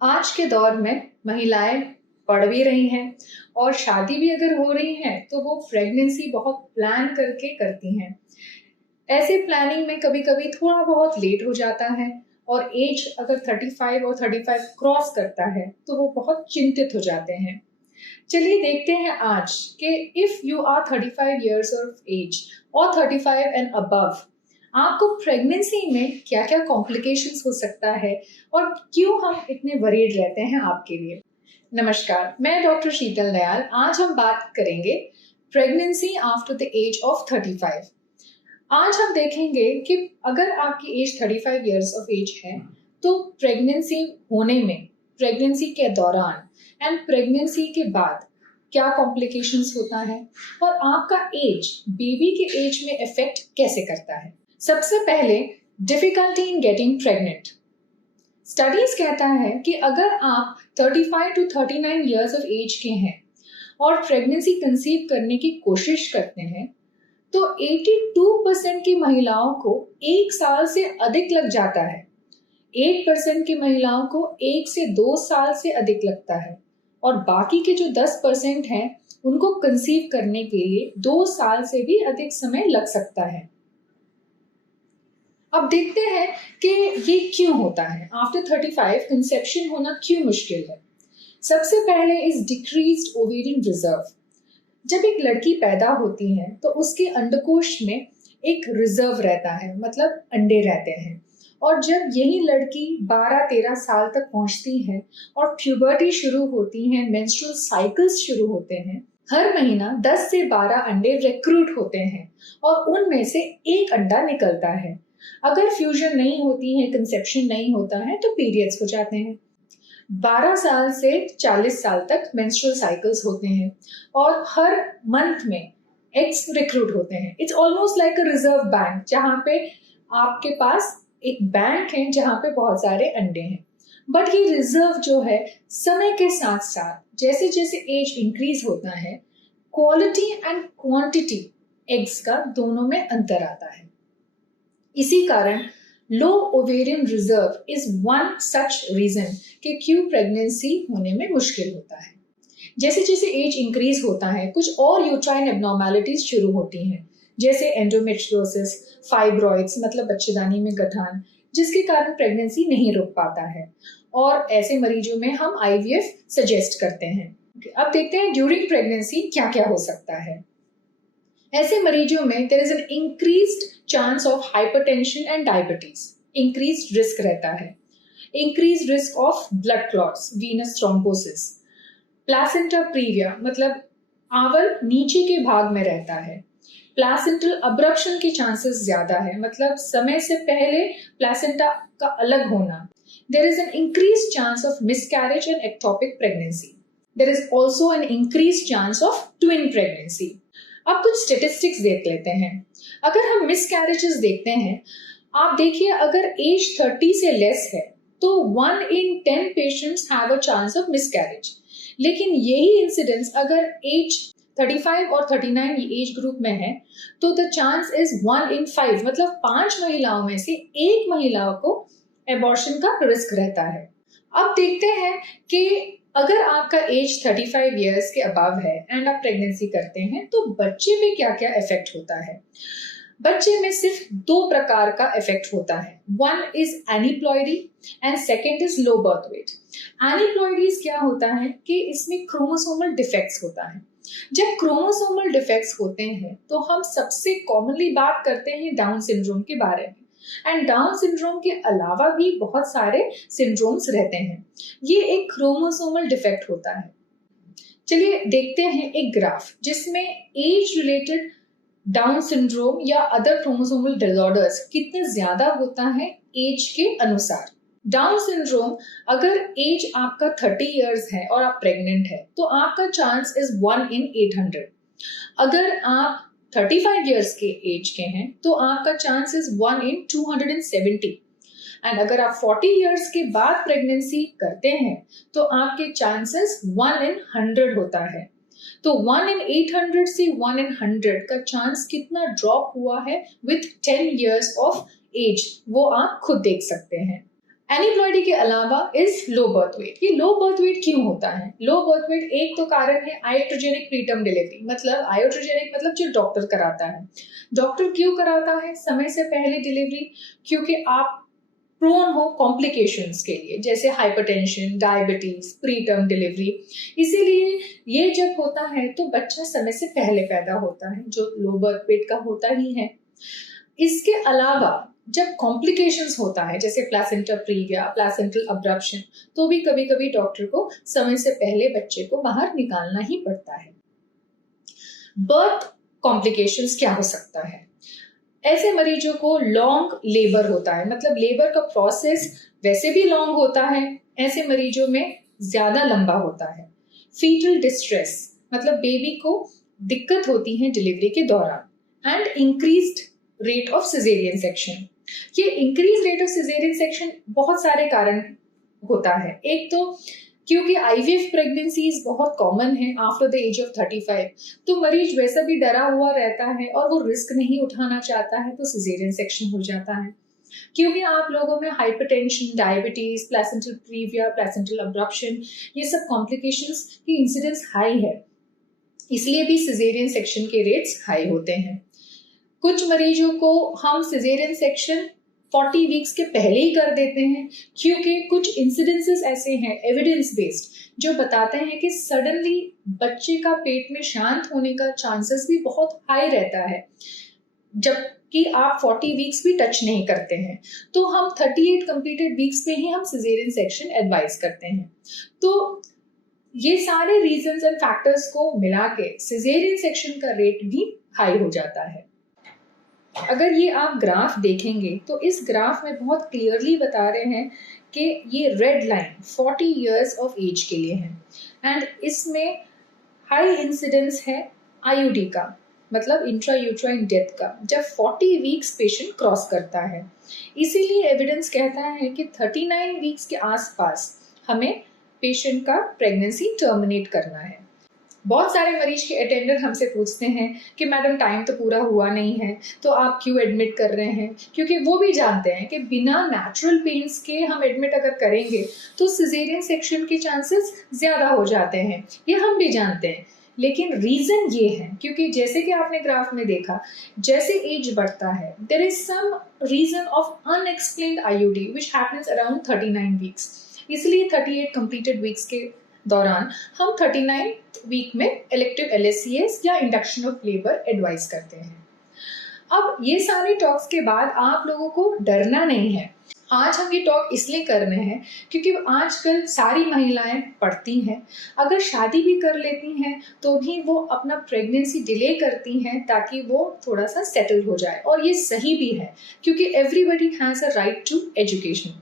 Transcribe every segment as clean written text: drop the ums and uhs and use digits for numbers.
आज के दौर में महिलाएं पढ़ भी रही हैं और शादी भी अगर हो रही है तो वो प्रेगनेंसी बहुत प्लान करके करती हैं। ऐसे प्लानिंग में कभी कभी थोड़ा बहुत लेट हो जाता है और एज अगर 35 और 35 क्रॉस करता है तो वो बहुत चिंतित हो जाते हैं। चलिए देखते हैं आज कि if you are 35 years of age और 35 एंड अबव, आपको प्रेगनेंसी में क्या क्या कॉम्प्लिकेशंस हो सकता है और क्यों हम इतने वरीड रहते हैं आपके लिए। नमस्कार, मैं डॉक्टर शीतल दयाल। आज हम बात करेंगे pregnancy after the age of 35। आज हम देखेंगे कि अगर आपकी एज 35 years ऑफ एज है तो प्रेगनेंसी होने में, प्रेगनेंसी के दौरान एंड प्रेगनेंसी के बाद क्या कॉम्प्लिकेशंस होता है और आपका एज बेबी के एज में इफेक्ट कैसे करता है। सबसे पहले, difficulty in getting pregnant. Studies कहता है कि अगर आप 35 to 39 years ऑफ एज के हैं और प्रेगनेंसी कंसीव करने की कोशिश करते हैं तो 82% की महिलाओं को 1 साल से अधिक लग जाता है। 8% की महिलाओं को 1 से 2 साल से अधिक लगता है और बाकी के जो 10% हैं उनको कंसीव करने के लिए 2 साल से भी अधिक समय लग सकता है। अब देखते हैं कि ये क्यों होता है। आफ्टर 35 कंसेप्शन होना क्यों मुश्किल है। सबसे पहले इज डिक्रीज्ड ओवेरियन रिजर्व। जब एक लड़की पैदा होती है तो उसके अंडकोश में एक रिजर्व रहता है, मतलब अंडे रहते हैं। और जब यही लड़की 12-13 साल तक पहुंचती है और प्यूबर्टी शुरू होती है, मेंस्ट्रुअल साइकिल्स शुरू होते हैं, हर महीना 10 से 12 अंडे रिक्रूट होते हैं और उनमें से एक अंडा निकलता है। अगर फ्यूजन नहीं होती है, कंसेप्शन नहीं होता है तो पीरियड्स हो जाते हैं। 12 साल से 40 साल तक मेंस्ट्रुअल साइकिल्स होते हैं और हर मंथ में एग्स रिक्रूट होते हैं। It's almost like a reserve bank, जहां पे आपके पास एक बैंक है जहां पे बहुत सारे अंडे हैं। बट ये रिजर्व जो है, समय के साथ साथ जैसे जैसे एज इंक्रीज होता है, क्वालिटी एंड क्वांटिटी एग्स का दोनों में अंतर आता है। इसी कारण low ovarian reserve is one such reason कि क्यों प्रेगनेंसी होने में मुश्किल होता है। जैसे जैसे एज इंक्रीज होता है कुछ और यूट्राइन एब्नॉर्मेलिटीज शुरू होती हैं, जैसे एंडोमेट्रियोसिस, फाइब्रॉइड्स मतलब बच्चेदानी में गठान, जिसके कारण प्रेगनेंसी नहीं रुक पाता है और ऐसे मरीजों में हम आईवीएफ सजेस्ट करते हैं। अब देखते हैं ड्यूरिंग प्रेगनेंसी क्या क्या हो सकता है। ऐसे मरीजों में there is an increased chance of hypertension and diabetes. Increased risk रहता है। Increased risk of blood clots, venous thrombosis. Placenta previa मतलब आवल नीचे के भाग में रहता है। प्लासेंटल अब्रप्शन के चांसेस ज्यादा है, मतलब समय से पहले प्लासेंटा का अलग होना। There is an increased chance of miscarriage and ectopic pregnancy. There is also an increased chance of twin pregnancy. अब कुछ स्टेटिस्टिक्स देख लेते हैं। अगर हम मिसकैरेजेस देखते हैं, आप देखिए अगर एज 30 से लेस है तो 1 in 10 patients have a chance of miscarriage. लेकिन यही इंसिडेंस अगर एज 35 और 39 एज ग्रुप में है तो द चांस इज 1 in 5, मतलब 5 महिलाओं में से 1 महिला को एबॉर्शन का रिस्क रहता है। अब देखते हैं कि अगर आपका एज 35 years के अबव है एंड आप प्रेगनेंसी करते हैं तो बच्चे पे क्या क्या इफेक्ट होता है। बच्चे में सिर्फ 2 प्रकार का इफेक्ट होता है। One is aneuploidy and second is low birth weight. Aneuploidies क्या होता है कि इसमें क्रोमोसोमल डिफेक्ट्स होता है। जब क्रोमोसोमल डिफेक्ट्स होते हैं तो हम सबसे कॉमनली बात करते हैं डाउन सिंड्रोम के बारे में। एंड डाउन सिंड्रोम के अलावा भी बहुत सारे सिंड्रोम्स रहते हैं। ये एक क्रोमोसोमल डिफेक्ट होता है। चलिए देखते हैं एक ग्राफ जिसमें एज रिलेटेड डाउन सिंड्रोम या अदर क्रोमोसोमल डिसऑर्डर्स कितने ज्यादा होता है एज के अनुसार। डाउन सिंड्रोम अगर एज आपका 30 years है और आप प्रेग्नेंट है तो आपका चांस इज 1 in 800। अगर आप 35 years के एज के हैं तो आपका चांस इज 1 in 270। एंड अगर आप 40 years के बाद प्रेगनेंसी करते हैं तो आपके चांसेस 1 in 100 होता है। तो 1 in 800 से 1 in 100 का चांस कितना ड्रॉप हुआ है विथ 10 years ऑफ एज, वो आप खुद देख सकते हैं। एनिप्लॉइडी के अलावा इज लो बर्थ वेट। ये लो बर्थ वेट क्यों होता है? लो बर्थ वेट एक तो कारण है आयोट्रोजेनिक प्रीटर्म डिलीवरी, मतलब आयोट्रोजेनिक मतलब जो डॉक्टर कराता है। डॉक्टर क्यों कराता है समय से पहले डिलीवरी? क्योंकि आप प्रोन हो कॉम्प्लिकेशंस के लिए, जैसे हाइपरटेंशन, डायबिटीज, प्रीटर्म डिलीवरी। इसीलिए ये जब होता है तो बच्चा समय से पहले पैदा होता है, जो लो बर्थ वेट का होता ही है। इसके अलावा जब कॉम्प्लिकेशंस होता है जैसे प्लेसेंटा प्रीविया, प्लेसेंटल अब्रप्शन, तो भी कभी कभी डॉक्टर को समय से पहले बच्चे को बाहर निकालना ही पड़ता है। बर्थ कॉम्प्लिकेशंस क्या हो सकता है? ऐसे मरीजों को लॉन्ग लेबर होता है, मतलब लेबर का प्रोसेस वैसे भी लॉन्ग होता है, ऐसे मरीजों में ज्यादा लंबा होता है। फीटल डिस्ट्रेस, मतलब बेबी को दिक्कत होती है डिलीवरी के दौरान। And increased rate of caesarean section. ये increase rate of caesarean section बहुत सारे कारण होता है। एक तो क्योंकि आईवीएफ प्रेगनेंसीज बहुत कॉमन है आफ्टर द एज ऑफ 35, तो मरीज वैसा भी डरा हुआ रहता है और वो रिस्क नहीं उठाना चाहता है, तो सिजेरियन सेक्शन हो जाता है। क्योंकि आप लोगों में hypertension, diabetes, placental previa, placental abruption, ये सब कॉम्प्लिकेशंस की इंसिडेंस हाई है, इसलिए भी सिजेरियन सेक्शन के रेट्स हाई होते हैं। कुछ मरीजों को हम सिजेरियन सेक्शन 40 वीक्स के पहले ही कर देते हैं, क्योंकि कुछ इंसिडेंसेस ऐसे हैं एविडेंस बेस्ड जो बताते हैं कि सडनली बच्चे का पेट में शांत होने का चांसेस भी बहुत हाई रहता है, जबकि आप 40 वीक्स भी टच नहीं करते हैं। तो हम 38 कंप्लीटेड वीक्स पे ही हम सिजेरियन सेक्शन एडवाइस करते हैं। तो ये सारे रीजंस एंड फैक्टर्स को मिला के सिजेरियन सेक्शन का रेट भी हाई हो जाता है। अगर ये आप ग्राफ देखेंगे तो इस ग्राफ में बहुत क्लियरली बता रहे हैं कि ये red line 40 years of age के लिए है, एंड इसमें हाई इंसिडेंस है आईयूडी का, मतलब इंट्रा यूट्राइन डेथ का, जब 40 वीक्स पेशेंट क्रॉस करता है। इसीलिए एविडेंस कहता है कि 39 वीक्स के आसपास हमें पेशेंट का प्रेगनेंसी टर्मिनेट करना है। बहुत सारे मरीज के अटेंडर हमसे पूछते हैं कि मैडम टाइम तो पूरा हुआ नहीं है, तो आप क्यों एडमिट कर रहे हैं? क्योंकि वो भी जानते हैं कि बिना नेचुरल पेन्स के हम एडमिट अगर करेंगे तो सिजेरियन सेक्शन के चांसेस ज़्यादा हो जाते हैं, ये हम भी जानते हैं। लेकिन रीज़न ये है क्योंकि जैसे कि आपने ग्राफ में देखा, जैसे एज बढ़ता है there is some reason of unexplained IUD which happens around 39 weeks. इसलिए 38 कंप्लीटेड वीक्स के दौरान हम 39 वीक में इलेक्टिव एलएससीएस या इंडक्शन ऑफ लेबर एडवाइस करते हैं। अब ये सारे टॉक्स के बाद आप लोगों को डरना नहीं है। आज हम ये टॉक इसलिए कर रहे हैं क्योंकि आजकल सारी महिलाएं पढ़ती हैं, अगर शादी भी कर लेती हैं तो भी वो अपना प्रेगनेंसी डिले करती हैं ताकि वो थोड़ा सा सेटल हो जाए, और ये सही भी है क्योंकि everybody has a right to education.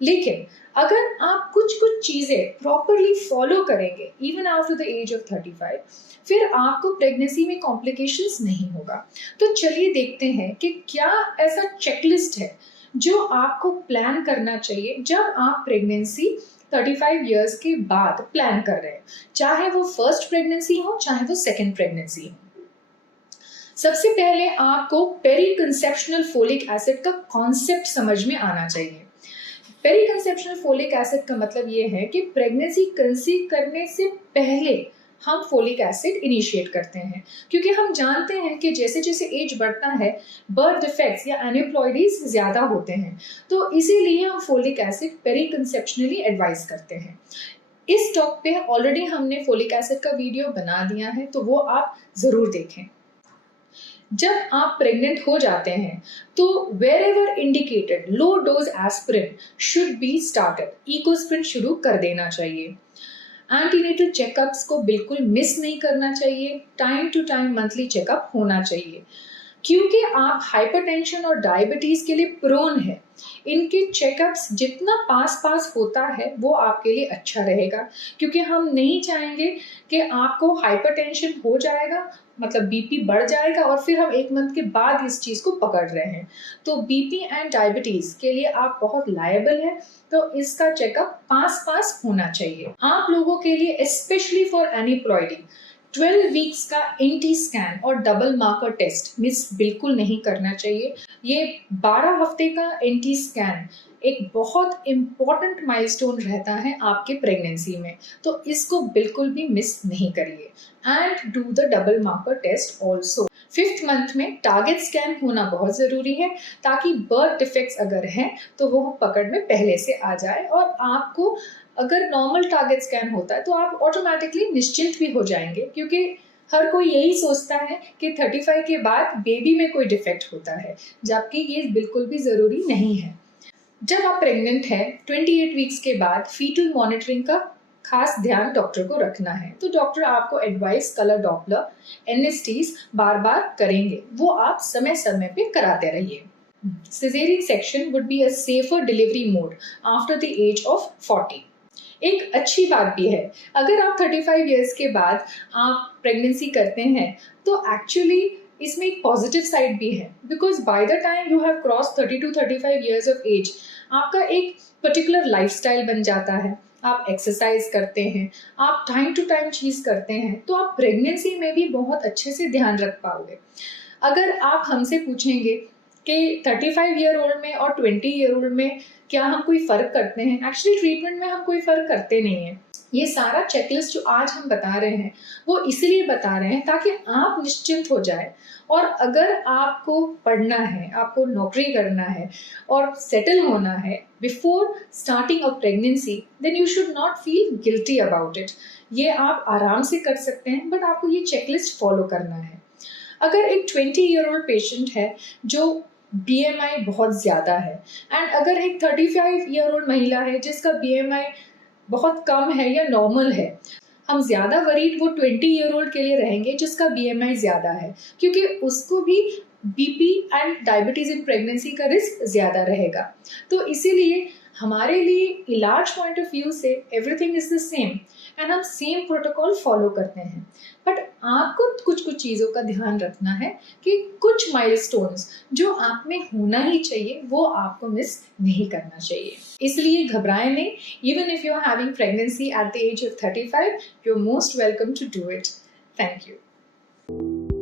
लेकिन अगर आप कुछ कुछ चीज़ें प्रॉपरली फॉलो करेंगे even after the age of 35, फिर आपको प्रेगनेंसी में कॉम्प्लिकेशंस नहीं होगा। तो चलिए देखते हैं कि क्या ऐसा चेकलिस्ट है जो आपको प्लान करना चाहिए जब आप प्रेगनेंसी 35 इयर्स के बाद प्लान कर रहे हैं, चाहे वो फर्स्ट प्रेगनेंसी हो चाहे वो सेकेंड प्रेगनेंसी हो। सबसे पहले आपको पेरी कंसेप्शनल फोलिक एसिड का कॉन्सेप्ट समझ में आना चाहिए। पेरी कंसेप्शनल फोलिक एसिड का मतलब ये है कि प्रेगनेंसी कंसीव करने से पहले हम फोलिक एसिड इनिशिएट करते हैं, क्योंकि हम जानते हैं कि जैसे जैसे एज बढ़ता है बर्थ डिफेक्ट्स या एनिप्लॉइडीज ज़्यादा होते हैं, तो इसीलिए हम फोलिक एसिड पेरी कंसेप्शनली एडवाइस करते हैं। इस टॉप पे ऑलरेडी हमने फोलिक एसिड का वीडियो बना दिया है, तो वो आप ज़रूर देखें। जब आप प्रेग्नेंट हो जाते हैं तो wherever indicated low dose aspirin should be started, Ecosprin शुरू कर देना चाहिए। एंटीनेटल चेकअप्स को बिल्कुल मिस नहीं करना चाहिए, time to time monthly checkup होना चाहिए। क्योंकि आप हाइपरटेंशन और डायबिटीज के लिए प्रोन है, इनके चेकअप्स जितना पास पास होता है वो आपके लिए अच्छा रहेगा, क्योंकि हम नहीं चाहेंगे कि आपको हाइपरटेंशन हो जाएगा, मतलब बीपी बढ़ जाएगा और फिर हम 1 मंथ के बाद इस चीज़ को पकड़ रहे हैं। तो बीपी एंड डायबिटीज के लिए आप बहुत लायबल हैं, तो इसका चेकअप पास पास होना चाहिए। आप लोगों के लिए स्पेशली फॉर एनीप्लॉइडी 12 वीक्स का एनटी स्कैन और डबल मार्कर टेस्ट मिस बिल्कुल नहीं करना चाहिए। ये 12 हफ्ते का एनटी स्कैन एक बहुत इम्पॉर्टेंट माइलस्टोन रहता है आपके प्रेगनेंसी में, तो इसको बिल्कुल भी मिस नहीं करिए। And do the double marker test also. 5th month में टारगेट स्कैन होना बहुत ज़रूरी है, ताकि बर्थ डिफेक्ट्स अगर हैं तो वो पकड़ में पहले से आ जाए, और आपको अगर नॉर्मल टारगेट स्कैन होता है तो आप ऑटोमेटिकली निश्चिंत भी हो जाएंगे, क्योंकि हर कोई यही सोचता है कि 35 के बाद बेबी में कोई डिफेक्ट होता है, जबकि ये बिल्कुल भी ज़रूरी नहीं है। जब आप प्रेग्नेंट हैं 28 वीक्स के बाद फीटल मॉनिटरिंग का खास ध्यान डॉक्टर को रखना है, तो डॉक्टर आपको एडवाइस कलर डॉपलर एनएसटीज बार बार करेंगे, वो आप समय समय पे कराते रहिए। Caesarean section would be a safer delivery mode after the age of 40। एक अच्छी बात भी है, अगर आप 35 इयर्स के बाद आप प्रेगनेंसी करते हैं तो एक्चुअली इसमें एक पॉजिटिव साइड भी है, because by the time you have cross 30 to 35 years of age आपका एक पर्टिकुलर लाइफस्टाइल बन जाता है। आप एक्सरसाइज करते हैं, आप टाइम टू टाइम चीज़ करते हैं, तो आप प्रेगनेंसी में भी बहुत अच्छे से ध्यान रख पाओगे। अगर आप हमसे पूछेंगे कि 35 ईयर ओल्ड में और 20 ईयर ओल्ड में क्या हम कोई फ़र्क करते हैं, एक्चुअली ट्रीटमेंट में हम कोई फ़र्क करते नहीं हैं। ये सारा चेकलिस्ट जो आज हम बता रहे हैं वो इसलिए बता रहे हैं ताकि आप निश्चिंत हो जाए, और अगर आपको पढ़ना है, आपको नौकरी करना है और सेटल होना है before starting of pregnancy, then you should not feel guilty about it. ये आप आराम से कर सकते हैं, बट आपको ये चेकलिस्ट फॉलो करना है। अगर एक 20 ईयर ओल्ड पेशेंट है जो BMI बहुत ज़्यादा है, एंड अगर एक 35 ईयर ओल्ड महिला है जिसका BMI बहुत कम है या नॉर्मल है, हम ज़्यादा वरीड वो 20 ईयर ओल्ड के लिए रहेंगे जिसका BMI ज़्यादा है, क्योंकि उसको भी BP and diabetes in pregnancy का रिस्क ज़्यादा रहेगा। तो इसीलिए हमारे लिए इलाज पॉइंट ऑफ व्यू से everything is the same and हम सेम प्रोटोकॉल फॉलो करते हैं, बट आपको कुछ कुछ चीज़ों का ध्यान रखना है कि कुछ माइलस्टोन्स जो आप में होना ही चाहिए वो आपको मिस नहीं करना चाहिए। इसलिए घबराएं नहीं। Even if you are having pregnancy at the age of 35, you are most welcome to do it. Thank you.